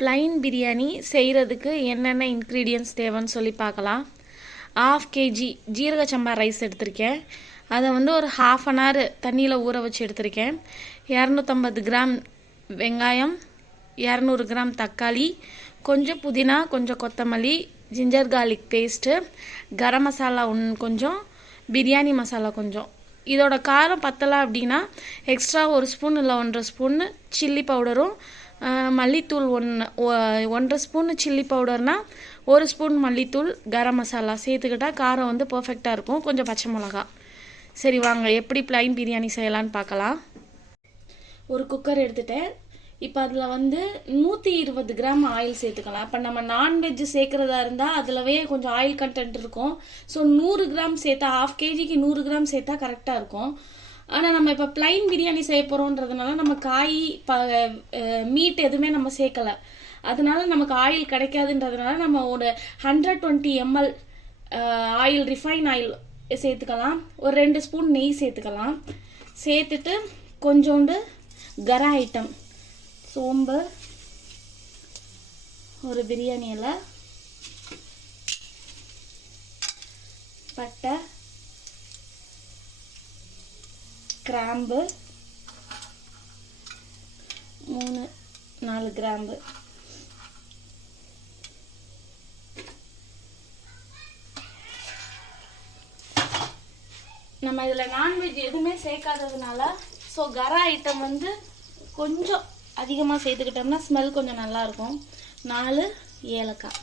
plain biryani செய்கிறதுக்கு என்னென்ன ingredients தேவைன்னு சொல்லி பார்க்கலாம். 1/2 kg ஜீரக சம்பா ரைஸ் எடுத்திருக்கேன். அதை வந்து ஒரு 1/2 hour தண்ணியில் ஊற வச்சு எடுத்திருக்கேன். 250 கிராம் வெங்காயம், 200 கிராம் தக்காளி, கொஞ்சம் புதினா, கொஞ்சம் கொத்தமல்லி, ginger garlic paste, garam masala கொஞ்சம், பிரியாணி மசாலா கொஞ்சம். இதோட காரம் பத்தலை அப்படின்னா எக்ஸ்ட்ரா 1 ஸ்பூன் இல்லை 1.5 ஸ்பூன் சில்லி பவுடரும், மல்லித்தூள் 1.5 ஸ்பூன் சில்லி பவுடர்னால் 1 ஸ்பூன் மல்லித்தூள், கரம் மசாலா சேர்த்துக்கிட்டால் காரம் வந்து பர்ஃபெக்டாக இருக்கும். கொஞ்சம் பச்சை மிளகா. சரி வாங்க எப்படி ப்ளைன் பிரியாணி செய்யலான்னு பார்க்கலாம். ஒரு குக்கர் எடுத்துட்டேன். இப்போ அதில் வந்து 120 கிராம் ஆயில் சேர்த்துக்கலாம். இப்போ நம்ம நான்வெஜ் சேர்க்குறதா இருந்தால் அதிலவே கொஞ்சம் ஆயில் கண்டென்ட் இருக்கும். ஸோ 100 கிராம் சேர்த்தா 1/2 kgக்கு 100 கிராம் சேர்த்தா கரெக்டாக இருக்கும். ஆனால் நம்ம இப்போ ப்ளைன் பிரியாணி செய்ய போகிறோன்றதுனால நம்ம காய் மீட் எதுவுமே நம்ம சேர்க்கலை. அதனால நமக்கு ஆயில் கிடைக்காதுன்றதுனால நம்ம ஒரு 120 ml ஆயில், ரிஃபைன் ஆயில் சேர்த்துக்கலாம். ஒரு 2 ஸ்பூன் நெய் சேர்த்துக்கலாம். சேர்த்துட்டு கொஞ்சோண்டு கரம் ஐட்டம், சோம்பு, ஒரு பிரியாணி இலை, பட்டை, கிராம்பு 3-4 கிராம்பு, நம்ம இதில் நான்வெஜ் எதுவுமே சேர்க்காததுனால ஸோ கரம் ஐட்டம் வந்து கொஞ்சம் அதிகமாக சேர்த்துக்கிட்டோம்னா ஸ்மெல் கொஞ்சம் நல்லாயிருக்கும். 4 ஏலக்காய்.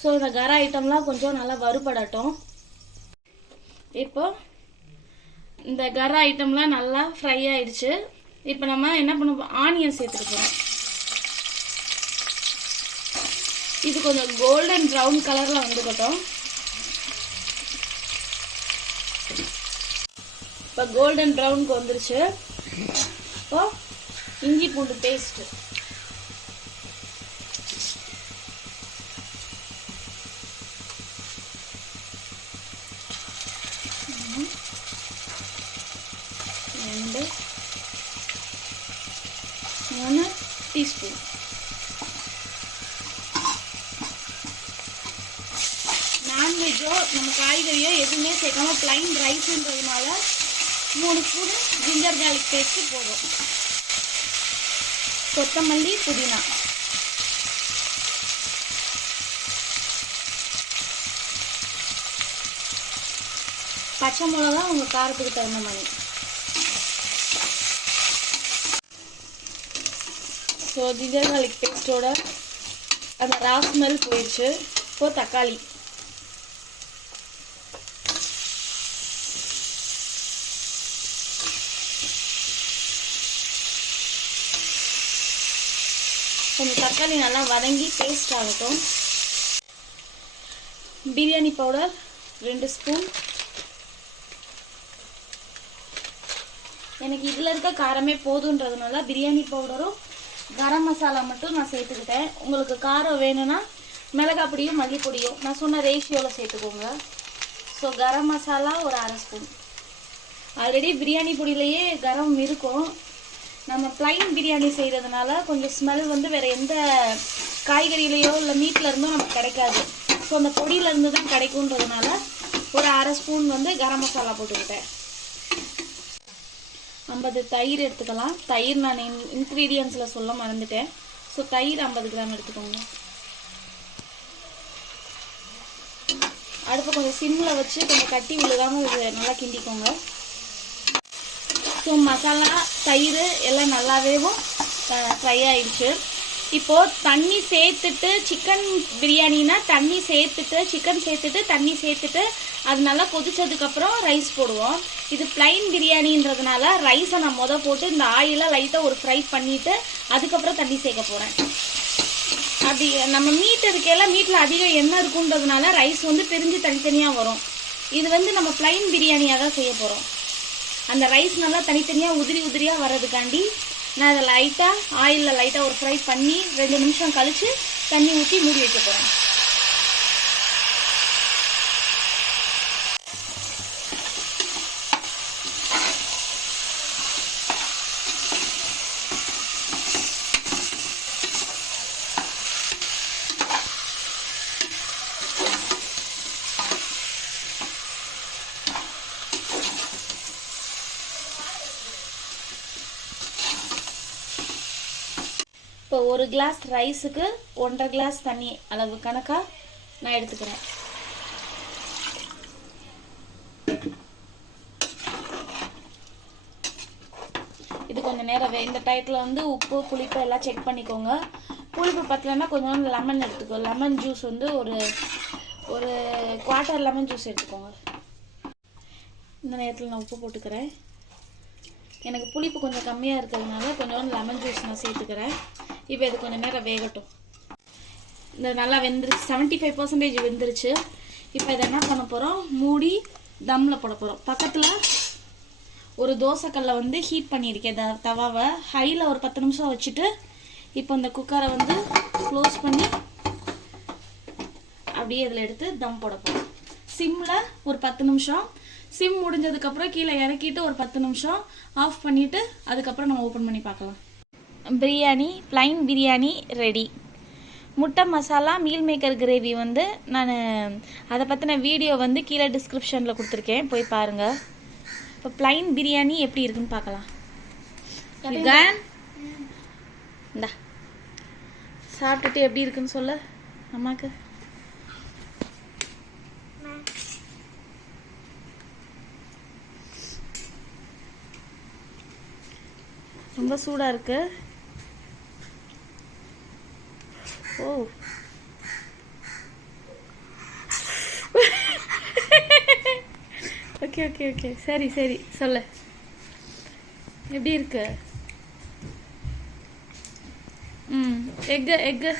ஸோ இந்த கரம் ஐட்டம்லாம் கொஞ்சம் நல்லா வறுபடட்டும். இப்போ இந்த கரம் ஐட்டம்லாம் நல்லா ஃப்ரை ஆயிடுச்சு. இப்போ நம்ம என்ன பண்ண ஆனியன் சேர்த்துக்க போகிறோம். இது கொஞ்சம் கோல்டன் ப்ரௌன் கலரில் வந்துக்கட்டும். இப்போ கோல்டன் ப்ரௌனுக்கு வந்துருச்சு. இப்போ இஞ்சி பூண்டு பேஸ்ட்டு, ரெண்டு 3 டீஸ்பூன். நான்வெஜ்ஜோ நம்ம காய்கறியோ எதுவுமே சேர்க்காம ப்ளைன் ரைஸுன்றதுனால 3 ஸ்பூன் ஜிஞ்சர் கார்லிக் பேஸ்ட்டு போதும். கொத்தமல்லி, புதினா, பச்சை மிளகா உங்கள் காரத்துக்கு தகுந்த மாதிரி. ஸோ ஜிஞ்சர் கார்லிக் பேஸ்ட்டோட அந்த ரா ஸ்மெல் போயிடுச்சு. இப்போ தக்காளி, கொஞ்சம் தக்காளி நல்லா வதங்கி பேஸ்ட் ஆகட்டும். Biryani powder 2 spoon. எனக்கு இதில் இருக்க காரமே போதுன்றதுனால பிரியாணி பவுடரும் கரம் மசாலா மட்டும் நான் சேர்த்துக்கிட்டேன். உங்களுக்கு காரம் வேணும்னா மிளகாய் பொடியும் மல்லிப்பொடியும் நான் சொன்ன ரேஷியோவில் சேர்த்துக்கோங்க. ஸோ கரம் மசாலா ஒரு 1/2 ஸ்பூன். ஆல்ரெடி பிரியாணி பொடியிலையே கரம் இருக்கும். நம்ம ப்ளைன் பிரியாணி செய்கிறதுனால கொஞ்சம் ஸ்மெல் வந்து வேறு எந்த காய்கறியிலையோ இல்லை மீட்டில் இருந்தோ நமக்கு கிடைக்காது. ஸோ அந்த பொடியிலேருந்து தான் கிடைக்குன்றதுனால ஒரு 1/2 ஸ்பூன் வந்து கரம் மசாலா போட்டுக்கிட்டேன். 50 தயிர் எடுத்துக்கலாம். தயிர் நான் இன்க்ரீடியன்ஸில் சொல்ல மறந்துட்டேன். ஸோ தயிர் 50 கிராம் எடுத்துக்கோங்க. அடுப்பு கொஞ்சம் சிம்மில் வச்சு கொஞ்சம் கட்டி விழுகாமல் இது நல்லா கிண்டிக்கோங்க. ஸோ மசாலா, தயிர் எல்லாம் நல்லாவேவும் ஃப்ரை ஆயிடுச்சு. இப்போது தண்ணி சேர்த்துட்டு, சிக்கன் பிரியாணினா தண்ணி சேர்த்துட்டு, சிக்கன் சேர்த்துட்டு, தண்ணி சேர்த்துட்டு அது நல்லா கொதிச்சதுக்கப்புறம் ரைஸ் போடுவோம். இது ப்ளைன் பிரியாணின்றதுனால ரைஸை நான் போட்டு இந்த ஆயிலை லைட்டாக ஒரு ஃப்ரை பண்ணிவிட்டு அதுக்கப்புறம் தண்ணி சேர்க்க போகிறேன். அப்படி நம்ம மீட் இருக்கையில் மீட்டில் அதிகம் எண்ணெய் இருக்குன்றதுனால ரைஸ் வந்து பிரிஞ்சு தனித்தனியாக வரும். இது வந்து நம்ம ப்ளைன் பிரியாணியாக தான் செய்ய போகிறோம். அந்த ரைஸ் நல்லா தனித்தனியாக உதிரியாக வர்றதுக்காண்டி நான் அதை லைட்டாக ஆயிலில் லைட்டாக ஒரு ஃப்ரை பண்ணி 2 நிமிஷம் கழித்து தண்ணி ஊற்றி மூடி வைக்க போகிறேன். இப்போ ஒரு கிளாஸ் ரைஸுக்கு 1.5 கிளாஸ் தண்ணி அளவு கணக்காக நான் எடுத்துக்கிறேன். இது கொஞ்சம் நேரம் இந்த டயத்தில் வந்து உப்பு புளிப்பு எல்லாம் செக் பண்ணிக்கோங்க. புளிப்பு பத்தலைன்னா கொஞ்சம் லெமன் எடுத்துக்கோ. லெமன் ஜூஸ் வந்து ஒரு 1/4 லெமன் ஜூஸ் எடுத்துக்கோங்க. இந்த நேரத்தில் நான் உப்பு போட்டுக்கிறேன். எனக்கு புளிப்பு கொஞ்சம் கம்மியாக இருக்கிறதுனால கொஞ்சம் லெமன் ஜூஸ் நான் சேர்த்துக்கிறேன். இப்போ இது கொஞ்சம் நேரம் வேகட்டும். இந்த நல்லா வெந்துருச்சு, 75% வெந்துருச்சு. இப்போ இதை என்ன பண்ண போகிறோம், மூடி தம்மில் போட போகிறோம். பக்கத்தில் ஒரு தோசைக்கல்லை வந்து ஹீட் பண்ணியிருக்கேன். தவாவை ஹையில் ஒரு 10 நிமிஷம் வச்சுட்டு இப்போ இந்த குக்கரை வந்து க்ளோஸ் பண்ணி அப்படியே இதில் எடுத்து தம் போட போகிறோம். சிம்மில் ஒரு 10 நிமிஷம். சிம் முடிஞ்சதுக்கப்புறம் கீழே இறக்கிட்டு ஒரு 10 நிமிஷம் ஆஃப் பண்ணிவிட்டு அதுக்கப்புறம் நம்ம ஓப்பன் பண்ணி பார்க்கலாம். Biryani, plain biryani ready. முட்டை மசாலா மீல் மேக்கர் கிரேவி வந்து நான் அதை பற்றின வீடியோ வந்து கீழே டிஸ்கிரிப்ஷனில் கொடுத்துருக்கேன், போய் பாருங்கள். இப்போ ப்ளைன் பிரியாணி எப்படி இருக்குன்னு பார்க்கலாம். இந்தா சாப்பிட்டுட்டு எப்படி இருக்குன்னு சொல்லு அம்மாக்கு. ரொம்ப சூடாக இருக்கு. ஓ ஓகே ஓகே ஓகே சரி சரி சொல்லு எப்படி இருக்கு. எக்கு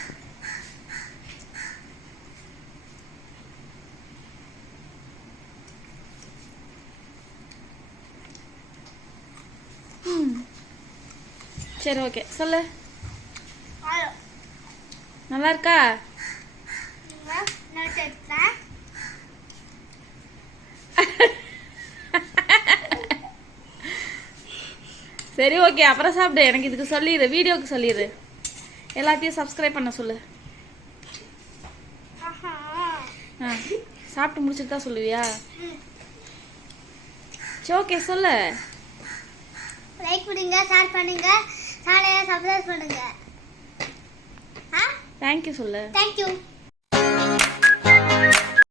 சரி ஓகே சொல்லு. நல்லா இருக்கா? சரி ஓகே, அப்புறம் சாப்பிடு. எனக்கு இதுக்கு சொல்லிடு, வீடியோக்கு சொல்லிடு. எல்லாத்தையும் சப்ஸ்கிரைப் பண்ண சொல்லு. சாப்பிட்டு முடிச்சுட்டு தான் சொல்லுவியா? சரி ஓகே சொல்லு. லைக் பண்ணுங்க, ஷேர் பண்ணுங்க, சேனலை சப்ஸ்கிரைப் பண்ணுங்க. தேங்க்யூ சொல்லு. தேங்க்யூ.